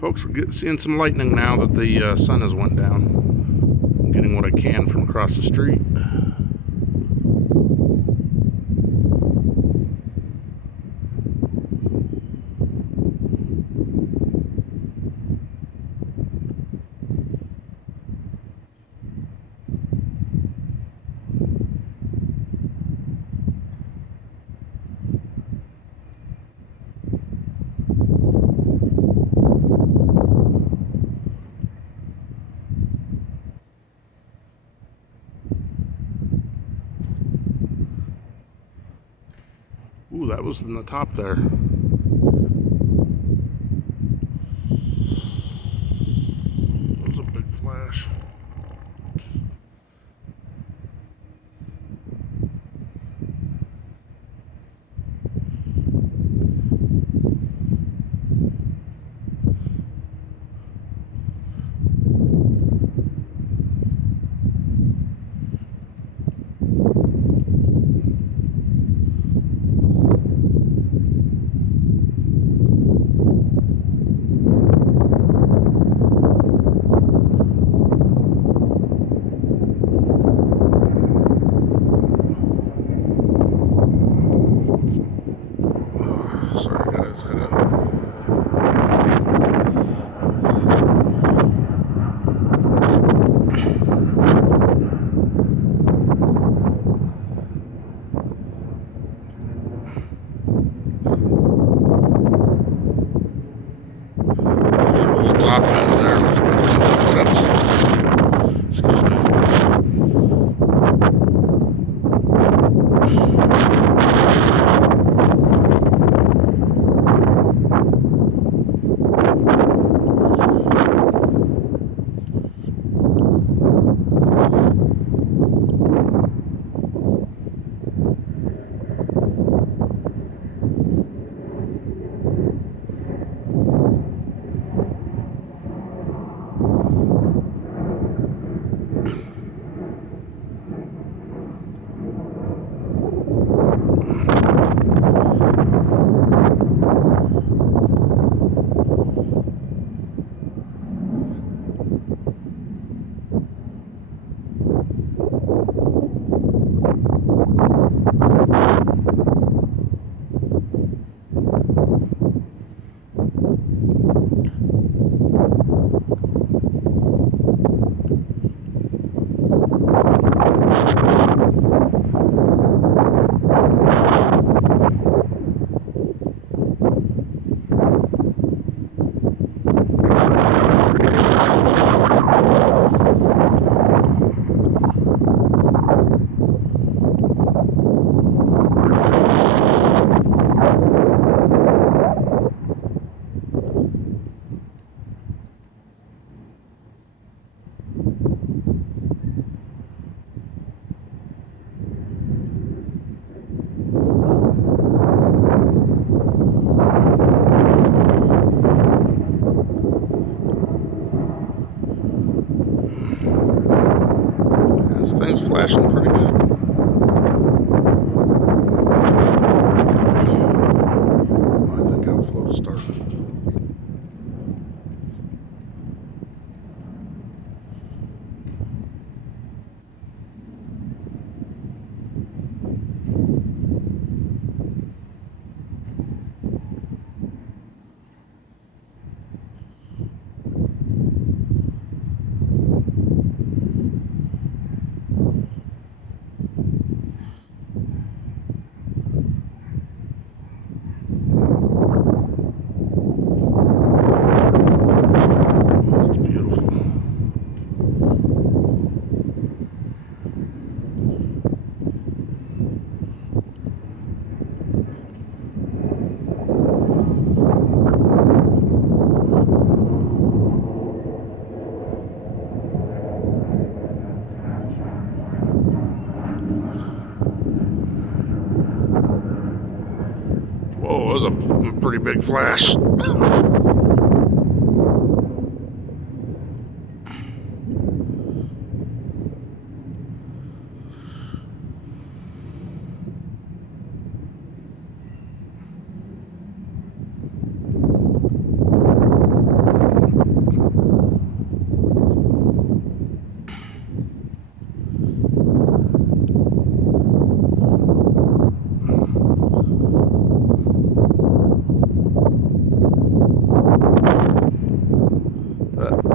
Folks, we're seeing some lightning now that the sun has went down. I'm getting what I can from across the street. Ooh, that was in the top there. That was a big flash. Sorry guys, whole top end there lit up. Excuse me. This thing's flashing pretty good. I think outflow's starting. Whoa, that was a pretty big flash.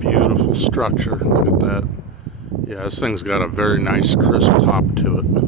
beautiful structure. Look at that. Yeah, this thing's got a very nice crisp top to it.